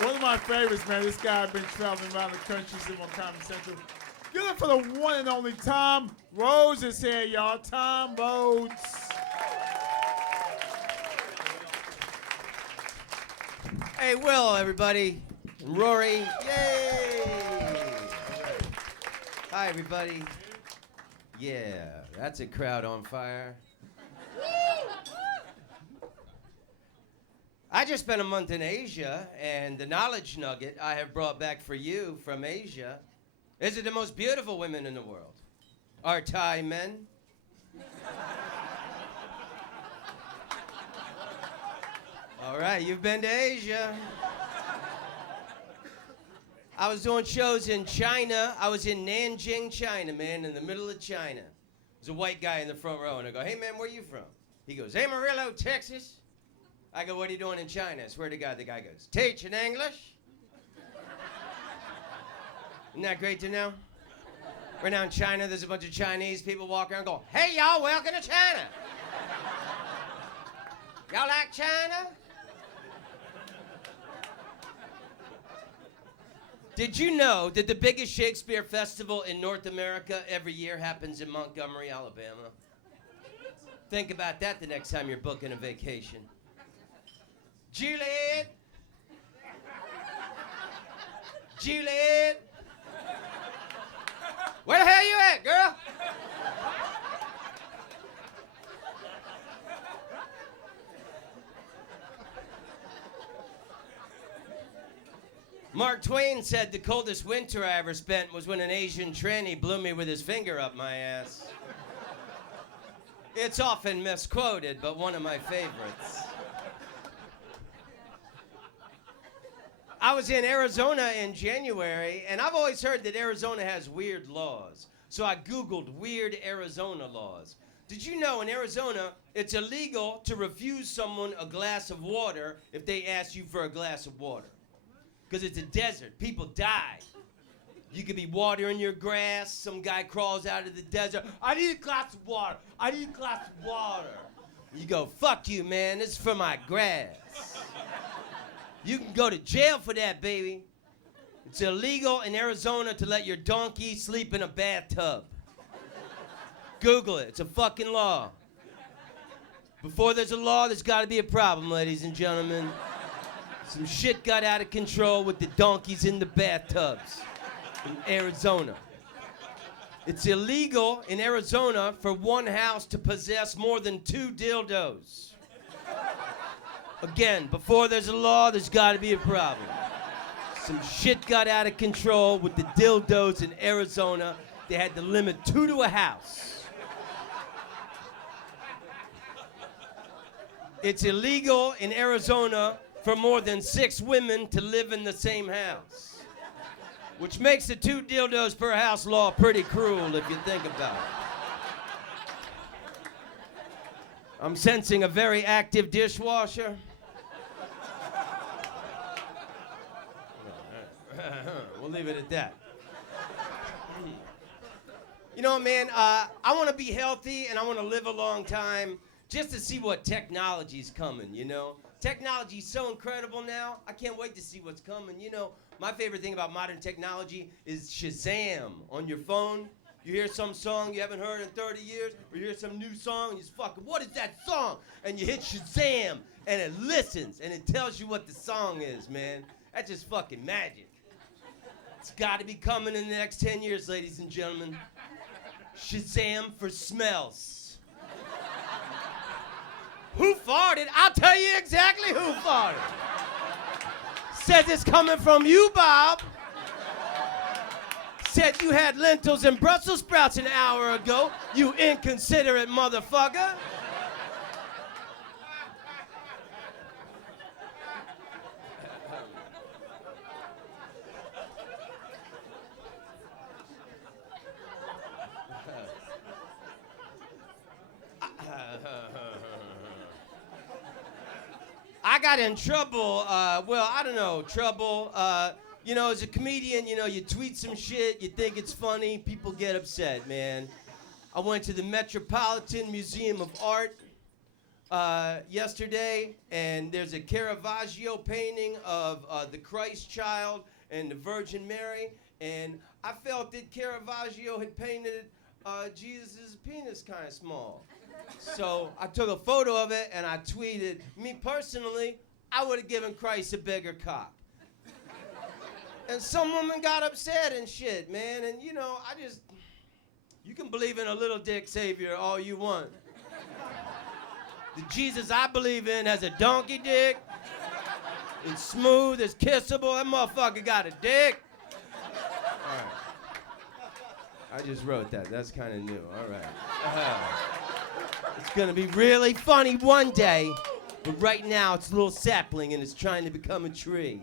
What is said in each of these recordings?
One of my favorites, man. This guy been traveling around the country, sitting on Comedy Central. Give it for the one and only Tom Rhodes is here, y'all. Tom Rhodes. Hey, Will, everybody. And Rory. Yay! Hi, everybody. Yeah, that's a crowd on fire. I just spent a month in Asia, and the knowledge nugget I have brought back for you from Asia is that the most beautiful women in the world are Thai men. All right, you've been to Asia. I was doing shows in China. I was in Nanjing, China, man, in the middle of China. There's a white guy in the front row, and I go, hey, man, where you from? He goes, Amarillo, Texas. I go, what are you doing in China? I swear to God, the guy goes, teaching English. Isn't that great to know? We're now in China. There's a bunch of Chinese people walking around going, hey, y'all, welcome to China. Y'all like China? Did you know that the biggest Shakespeare festival in North America every year happens in Montgomery, Alabama? Think about that the next time you're booking a vacation. Juliet! Juliet! Where the hell you at, girl? Mark Twain said the coldest winter I ever spent was when an Asian tranny blew me with his finger up my ass. It's often misquoted, but one of my favorites. I was in Arizona in January, and I've always heard that Arizona has weird laws. So I Googled weird Arizona laws. Did you know in Arizona, it's illegal to refuse someone a glass of water if they ask you for a glass of water? Because it's a desert. People die. You could be watering your grass. Some guy crawls out of the desert. I need a glass of water. I need a glass of water. You go, fuck you, man. This is for my grass. You can go to jail for that, baby. It's illegal in Arizona to let your donkey sleep in a bathtub. Google it. It's a fucking law. Before there's a law, there's got to be a problem, ladies and gentlemen. Some shit got out of control with the donkeys in the bathtubs in Arizona. It's illegal in Arizona for one house to possess more than 2 dildos. Again, before there's a law, there's got to be a problem. Some shit got out of control with the dildos in Arizona. They had to limit 2 to a house. It's illegal in Arizona for more than 6 women to live in the same house, which makes the 2 dildos per house law pretty cruel if you think about it. I'm sensing a very active dishwasher. We'll leave it at that. You know, man, I want to be healthy and I want to live a long time just to see what technology's coming, you know? Technology's so incredible now. I can't wait to see what's coming. You know, my favorite thing about modern technology is Shazam on your phone. You hear some song you haven't heard in 30 years, or you hear some new song, and you just fucking, what is that song? And you hit Shazam, and it listens, and it tells you what the song is, man. That's just fucking magic. It's got to be coming in the next 10 years, ladies and gentlemen. Shazam for smells. Who farted? I'll tell you exactly who farted. Says it's coming from you, Bob. Said you had lentils and Brussels sprouts an hour ago, you inconsiderate motherfucker. I got in trouble, trouble. You know, as a comedian, you know, you tweet some shit, you think it's funny, people get upset, man. I went to the Metropolitan Museum of Art yesterday, and there's a Caravaggio painting of the Christ child and the Virgin Mary, and I felt that Caravaggio had painted Jesus' penis kind of small. So I took a photo of it and I tweeted, me personally, I would have given Christ a bigger cock. And some woman got upset and shit, man, and you know, you can believe in a little dick savior all you want. The Jesus I believe in has a donkey dick. It's smooth, it's kissable. That motherfucker got a dick. All right. I just wrote that. That's kind of new. All right. It's going to be really funny one day, but right now it's a little sapling and it's trying to become a tree.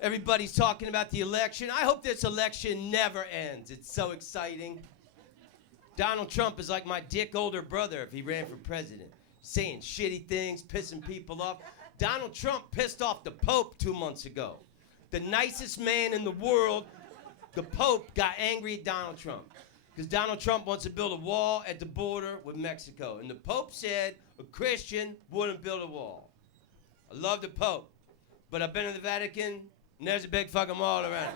Everybody's talking about the election. I hope this election never ends. It's so exciting. Donald Trump is like my dick older brother if he ran for president. Saying shitty things, pissing people off. Donald Trump pissed off the Pope 2 months ago. The nicest man in the world, the Pope, got angry at Donald Trump. Because Donald Trump wants to build a wall at the border with Mexico. And the Pope said a Christian wouldn't build a wall. I love the Pope. But I've been to the Vatican, and there's a big fucking wall around it.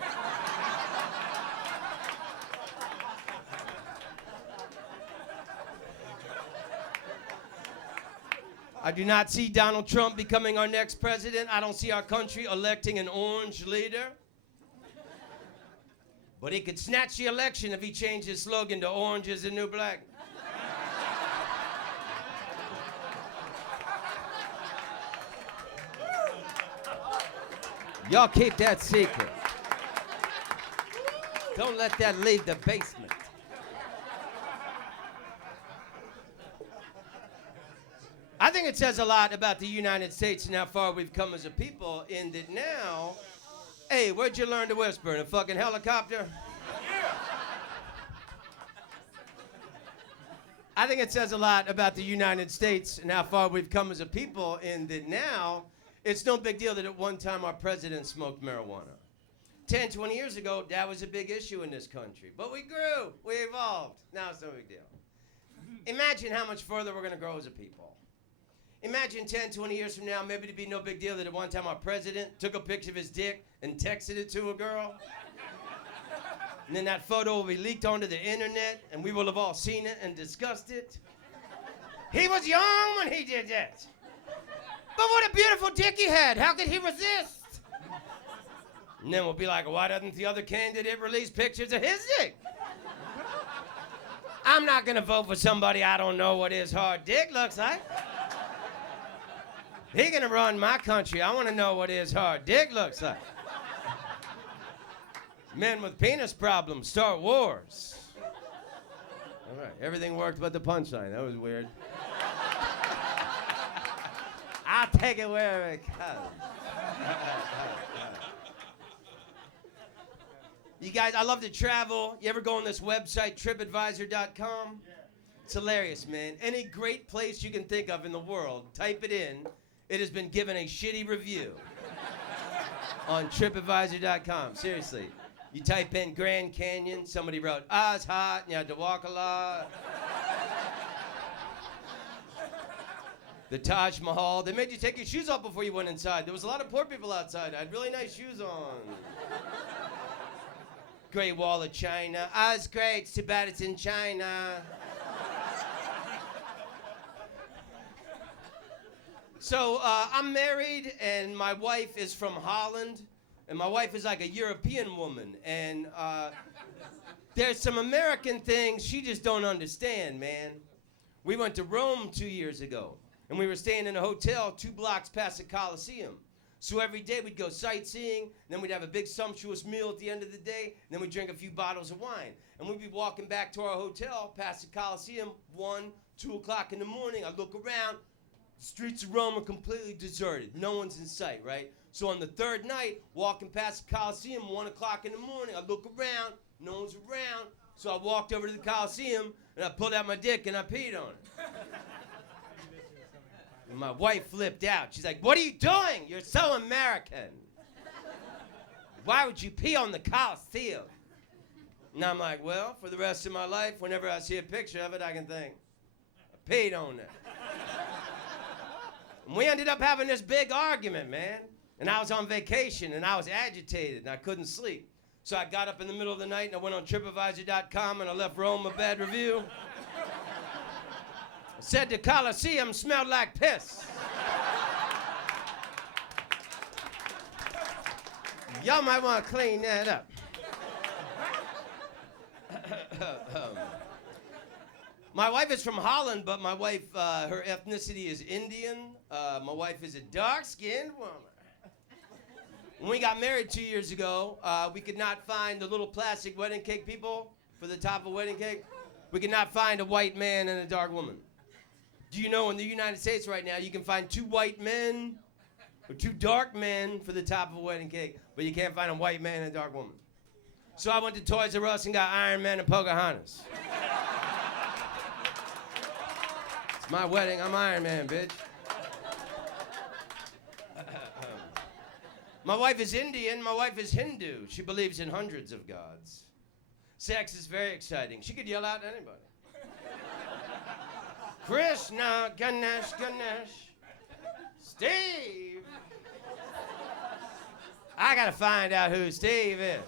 I do not see Donald Trump becoming our next president. I don't see our country electing an orange leader. But he could snatch the election if he changed his slogan to orange is the new black. Y'all keep that secret. Don't let that leave the basement. I think it says a lot about the United States and how far we've come as a people in that now, hey, where'd you learn to whisper? In a fucking helicopter? Yeah. I think it says a lot about the United States and how far we've come as a people in that now, it's no big deal that at one time our president smoked marijuana. 10, 20 years ago, that was a big issue in this country. But we grew, we evolved. Now it's no big deal. Imagine how much further we're gonna grow as a people. Imagine 10, 20 years from now, maybe it'd be no big deal that at one time our president took a picture of his dick and texted it to a girl. And then that photo will be leaked onto the internet, and we will have all seen it and discussed it. He was young when he did that. But what a beautiful dick he had. How could he resist? And then we'll be like, why doesn't the other candidate release pictures of his dick? I'm not going to vote for somebody I don't know what his hard dick looks like. He gonna run my country. I want to know what his hard dick looks like. Men with penis problems start wars. All right, everything worked but the punchline. That was weird. I'll take it wherever it comes. You guys, I love to travel. You ever go on this website, Tripadvisor.com? Yeah. It's hilarious, man. Any great place you can think of in the world, type it in. It has been given a shitty review on Tripadvisor.com. Seriously. You type in Grand Canyon, somebody wrote, it's hot, and you had to walk a lot. The Taj Mahal, they made you take your shoes off before you went inside. There was a lot of poor people outside. I had really nice shoes on. Great Wall of China. It's great, it's too bad it's in China. So I'm married, and my wife is from Holland, and my wife is like a European woman, and there's some American things she just don't understand, man. We went to Rome 2 years ago, and we were staying in a hotel 2 blocks past the Colosseum. So every day we'd go sightseeing, then we'd have a big sumptuous meal at the end of the day, and then we'd drink a few bottles of wine. And we'd be walking back to our hotel past the Colosseum, 1, 2 o'clock in the morning. I look around. The streets of Rome are completely deserted. No one's in sight, right? So on the third night, walking past the Coliseum, 1 o'clock in the morning, I look around, no one's around. So I walked over to the Coliseum, and I pulled out my dick, and I peed on it. And my wife flipped out. She's like, what are you doing? You're so American. Why would you pee on the Coliseum? And I'm like, well, for the rest of my life, whenever I see a picture of it, I can think, I paid on that. And we ended up having this big argument, man. And I was on vacation, and I was agitated, and I couldn't sleep. So I got up in the middle of the night, and I went on Tripadvisor.com, and I left Rome a bad review. I said the Colosseum smelled like piss. Y'all might want to clean that up. My wife is from Holland, but my wife, her ethnicity is Indian. My wife is a dark-skinned woman. When we got married 2 years ago, we could not find the little plastic wedding cake people for the top of a wedding cake. We could not find a white man and a dark woman. Do you know in the United States right now, you can find 2 white men or 2 dark men for the top of a wedding cake, but you can't find a white man and a dark woman. So I went to Toys R Us and got Iron Man and Pocahontas. It's my wedding, I'm Iron Man, bitch. My wife is Indian, my wife is Hindu. She believes in hundreds of gods. Sex is very exciting. She could yell out at anybody. Krishna, Ganesh, Ganesh, Steve. I gotta find out who Steve is.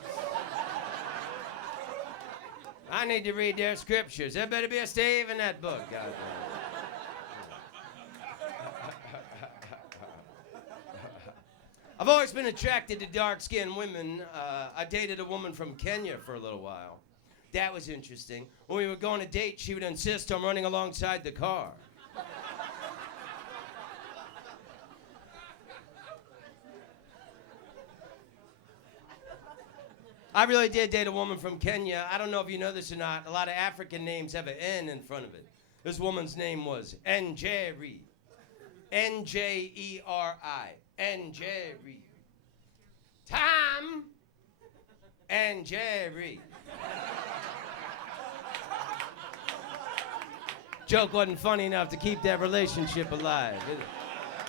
I need to read their scriptures. There better be a Steve in that book, goddamn. I've always been attracted to dark-skinned women. I dated a woman from Kenya for a little while. That was interesting. When we would go on a date, she would insist on running alongside the car. I really did date a woman from Kenya. I don't know if you know this or not. A lot of African names have an N in front of it. This woman's name was Njeri. N-J-E-R-I. Njeri. Tom and Jerry. Joke wasn't funny enough to keep that relationship alive.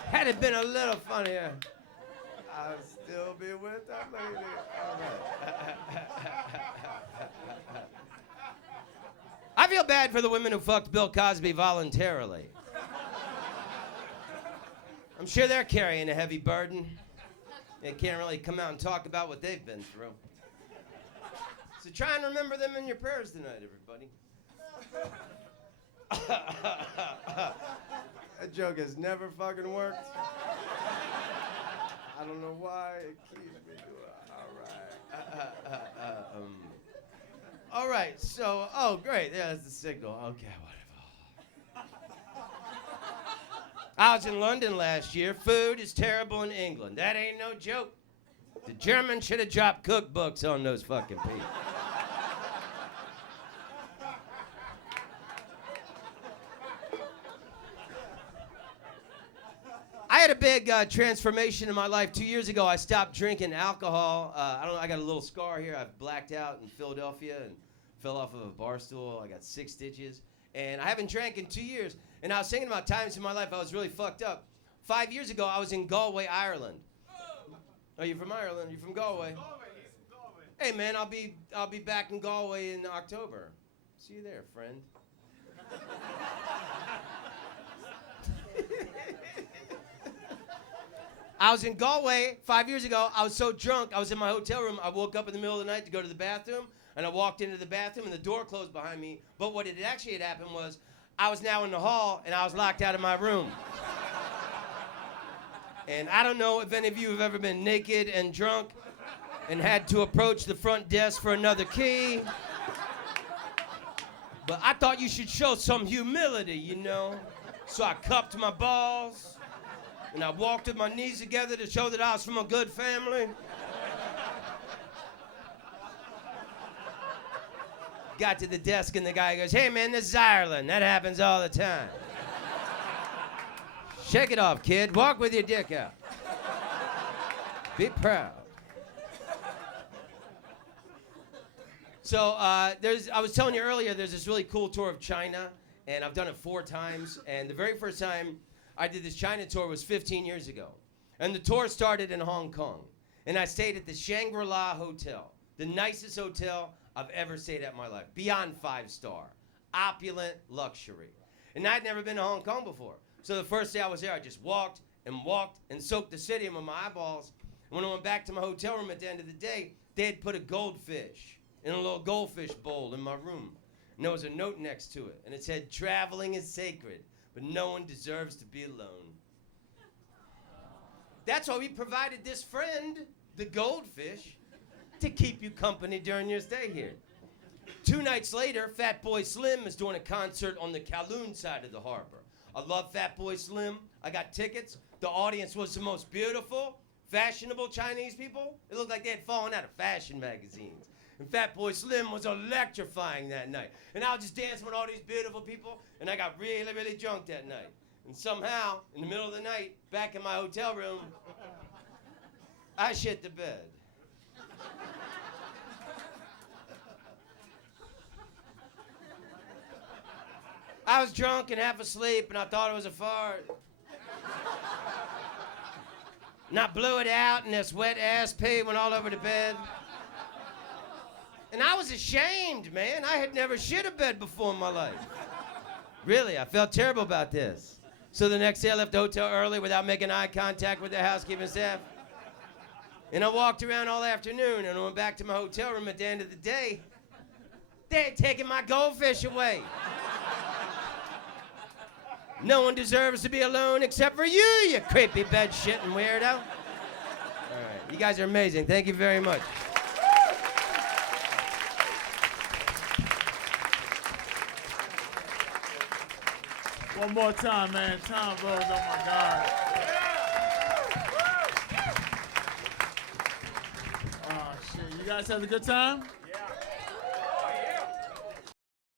Had it been a little funnier, I'd still be with that lady. All right. I feel bad for the women who fucked Bill Cosby voluntarily. I'm sure they're carrying a heavy burden. They can't really come out and talk about what they've been through. So try and remember them in your prayers tonight, everybody. That joke has never fucking worked. I don't know why it keeps me doing it. All right, so, oh, great. Yeah, that's the signal. Okay, whatever. I was in London last year. Food is terrible in England. That ain't no joke. The Germans should have dropped cookbooks on those fucking people. I had a big transformation in my life 2 years ago. I stopped drinking alcohol. I got a little scar here. I've blacked out in Philadelphia and fell off of a bar stool. I got 6 stitches. And I haven't drank in 2 years. And I was thinking about times in my life I was really fucked up. 5 years ago, I was in Galway, Ireland. Oh, you're from Ireland? You're from Galway? Hey, man, I'll be back in Galway in October. See you there, friend. I was in Galway 5 years ago. I was so drunk, I was in my hotel room. I woke up in the middle of the night to go to the bathroom, and I walked into the bathroom, and the door closed behind me. But what had actually happened was I was now in the hall, and I was locked out of my room. And I don't know if any of you have ever been naked and drunk and had to approach the front desk for another key. But I thought you should show some humility, you know? So I cupped my balls, and I walked with my knees together to show that I was from a good family. Got to the desk, and the guy goes, "Hey, man, this is Ireland. That happens all the time. Shake it off, kid. Walk with your dick out. Be proud." So I was telling you earlier, there's this really cool tour of China, and I've done it 4 times. And the very first time I did this China tour was 15 years ago. And the tour started in Hong Kong. And I stayed at the Shangri-La Hotel, the nicest hotel I've ever stayed at in my life. Beyond 5-star. Opulent luxury. And I'd never been to Hong Kong before. So the first day I was there, I just walked and soaked the city in with my eyeballs. And when I went back to my hotel room at the end of the day, they had put a goldfish in a little goldfish bowl in my room. And there was a note next to it. And it said, "Traveling is sacred, but no one deserves to be alone." That's why we provided this friend, the goldfish, to keep you company during your stay here. 2 nights later, Fatboy Slim is doing a concert on the Kowloon side of the harbor. I love Fatboy Slim. I got tickets. The audience was the most beautiful, fashionable Chinese people. It looked like they had fallen out of fashion magazines. And Fatboy Slim was electrifying that night. And I was just dancing with all these beautiful people, and I got really, really drunk that night. And somehow, in the middle of the night, back in my hotel room, I shit the bed. I was drunk and half asleep, and I thought it was a fart. And I blew it out, and this wet ass pee went all over the bed. And I was ashamed, man. I had never shit a bed before in my life. Really, I felt terrible about this. So the next day I left the hotel early without making eye contact with the housekeeping staff. And I walked around all afternoon, and I went back to my hotel room at the end of the day. They had taken my goldfish away. No one deserves to be alone except for you, you creepy bed-shitting weirdo. All right, you guys are amazing. Thank you very much. One more time, man. Tom Rhodes, oh my God. Oh, shit. You guys had a good time?